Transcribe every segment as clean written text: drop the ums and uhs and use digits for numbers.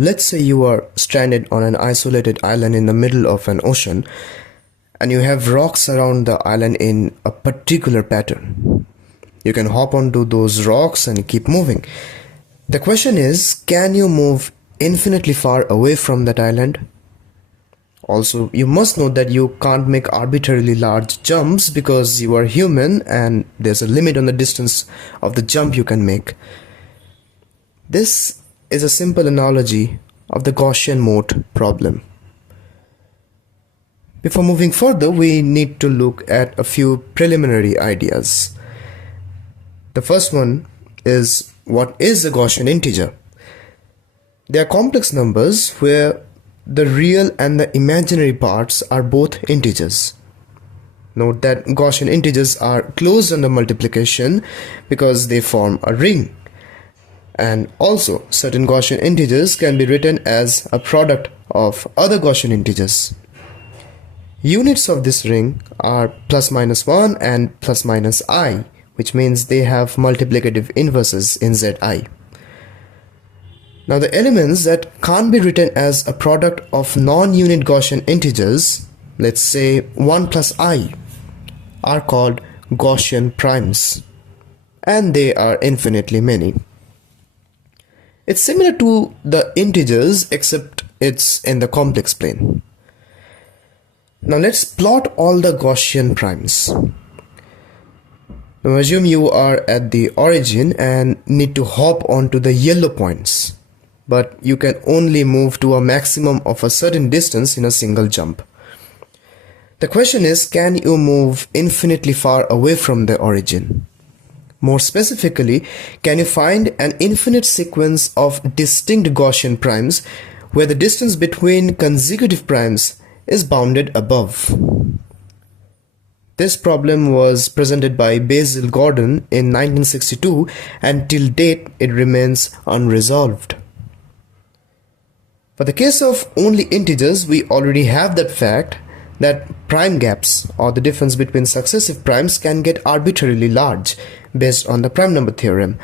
Let's say you are stranded on an isolated island in the middle of an ocean and you have rocks around the island in a particular pattern. You can hop onto those rocks and keep moving. The question is, can you move infinitely far away from that island? Also, you must know that you can't make arbitrarily large jumps because you are human and there's a limit on the distance of the jump you can make. This is a simple analogy of the Gaussian Moat problem. Before moving further, we need to look at a few preliminary ideas. The first one is, what is a Gaussian integer? They are complex numbers where the real and the imaginary parts are both integers. Note that Gaussian integers are closed under multiplication because they form a ring. And also, certain Gaussian integers can be written as a product of other Gaussian integers. Units of this ring are plus minus 1 and plus minus I, which means they have multiplicative inverses in Zi. Now the elements that can't be written as a product of non-unit Gaussian integers, let's say 1 plus I, are called Gaussian primes, and they are infinitely many. It's similar to the integers except it's in the complex plane. Now let's plot all the Gaussian primes. Now assume you are at the origin and need to hop onto the yellow points, but you can only move to a maximum of a certain distance in a single jump. The question is, can you move infinitely far away from the origin? More specifically, can you find an infinite sequence of distinct Gaussian primes where the distance between consecutive primes is bounded above? This problem was presented by Basil Gordon in 1962, and till date it remains unresolved. For the case of only integers, we already have that fact that prime gaps, or the difference between successive primes, can get arbitrarily large based on the prime number theorem.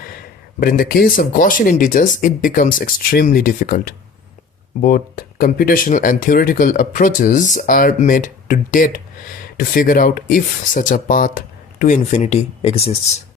But in the case of Gaussian integers, it becomes extremely difficult. Both computational and theoretical approaches are made to date to figure out if such a path to infinity exists.